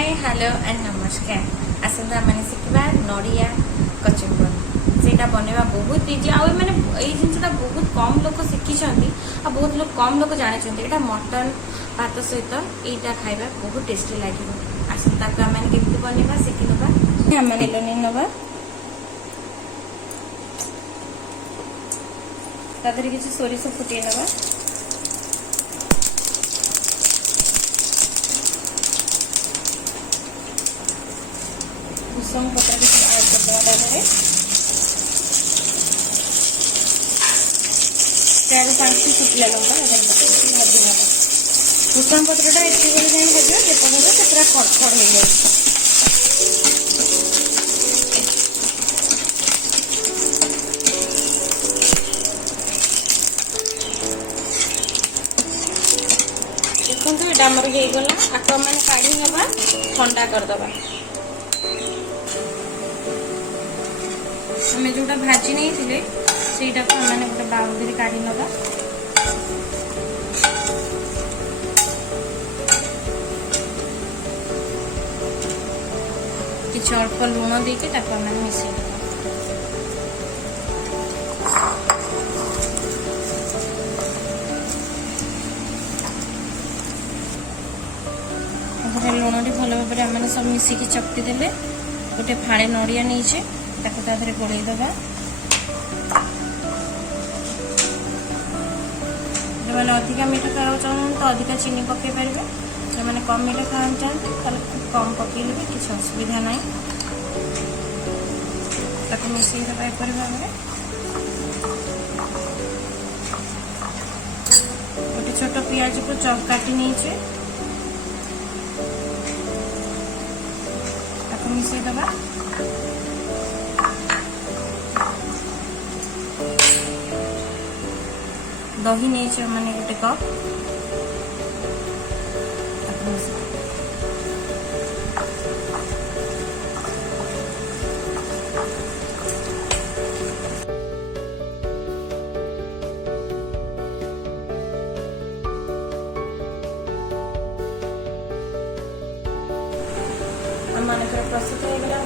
Hi hello and नमस्कार। आसंता मैंने शिखा नड़िया कचुम्बर से बनवा बहुत इजी आ मैंने ये जिनसा बहुत कम लोग शिखी आ बहुत लोग कम लोग जानते यहाँ मटन भात सहित यहाँ खाଇବା बहुत टेस्टी लगे। आसंता को आम केमी बनवा शिखी ना आम निलनी नवा तादर किसी सोरिष फुटे नवा भूसंग पत्र ऐड करदे चार पाँच शुखला लंका भूसंग पत्रटा एति बेले जाए भाजो जे पर्यटन से पूरा खड़खड़ हो जाए। देखो ये आमर होगला आक मैंने काढ़ी नवा ठंडा करदे आम जोटा भाजी नहीं थे ସେଇଟା को मैंने गोटे बाउल काढ़ी नवा किसी अल्प लुण देके मैंने मिसई लुण टी भल भाव आम सब मिसिकी चकटी देले गोटे फाड़े नड़िया नहीं ताकि गोल दबा जो मैंने अधिका मीठा खावा चाहूँ तो अधिका चीनी पकई पारे जो मैंने कम मीठा खावा चाहते खूब कम पकईले भी किसी असुविधा ना मिसई दबा एपरी भाव में गोटे छोट पियाज को चप काटी नहीं मिसई दबा दही नहीं मैंने गोटे कप प्रस्तुत होगा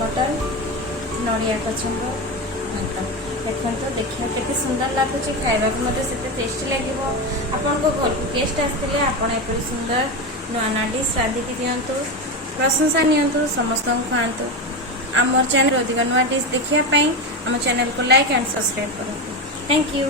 मटन नड़िया कचुम्बर देखो देखिए केते सुंदर लगुच खावा से टेस्टी लगे। आपण को घर को गेस्ट आसते आपड़ सुंदर नुआ नुआ डिश रांधिकी दिंतु प्रशंसा नियंतु समस्त खातु आम चैनल अधिक नुआ डिश देखापी आम चैनल को लाइक एंड सब्सक्राइब करूँ। Thank you.